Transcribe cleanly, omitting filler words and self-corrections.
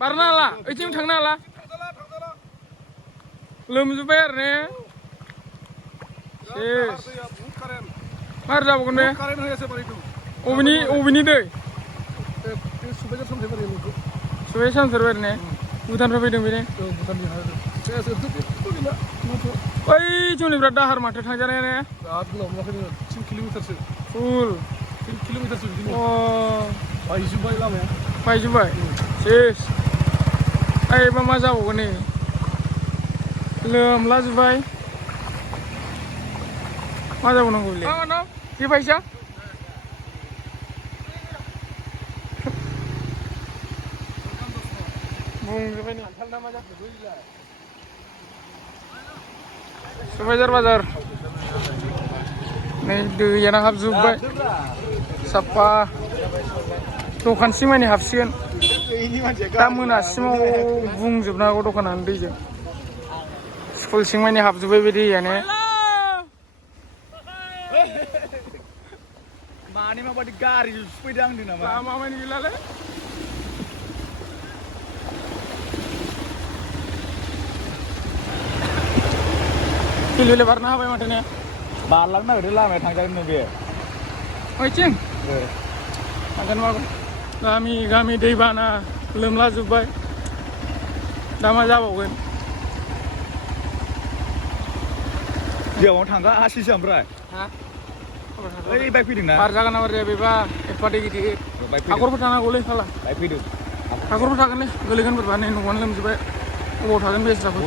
बारनो हाला ओइथिं थांनो हाला लोमजोब्बाय आरो ने मार जाबावगोन बे अबेनि दै सुबाय सानसेरबाय ने भुटाननिफ्राय फैदों बेने ओइथिं बिराद दाहार माथो थांजानाया ने 3 किल'मिटारसो फुल 3 किल'मिटारसो बिदिनो बायजोब्बाय लामाया बायजोब्बाय सेस आइबा मा जाबावगोन नै लोमलाजोब्बाय मा जाबावनांगौ बेलाय बे फैसा बुंजोब्बाय नै सुबायझार बाजार नै दैयानो हाबजोब्बाय साफा दखानसिम मानि हाबसिगोन दा मोनासिमाव बुंजोबनो हागौ दखानानो दैजों स्कुलसिम मानि हाबजोब्बाय बे दैयानो माने माबादि गारिजों सुफैदों आंदों नामा लामा मानि गैलालै किल'ले बारनो हाबाय माथो ने बारलांनो नागिरदों लामाया थांजागोन बे ओइथिं थांगोन मागोन गामि दैबाना लोमलाजोब्बाय दा मा जाबावगोन दैयावनो थांगा आसिसो ओमफ्राय ओइ बाइक फैदोंना बारजागोन ना बारजाया बेबा एफा दै गिदिर हाखरफोर थानांगौलै फाला बाइक फैदों हाखरफोर थागोन नै गोलैगोन बोरैबा नै न'आनो लोमजोब्बाय अबाव थागोन बेस्राफोर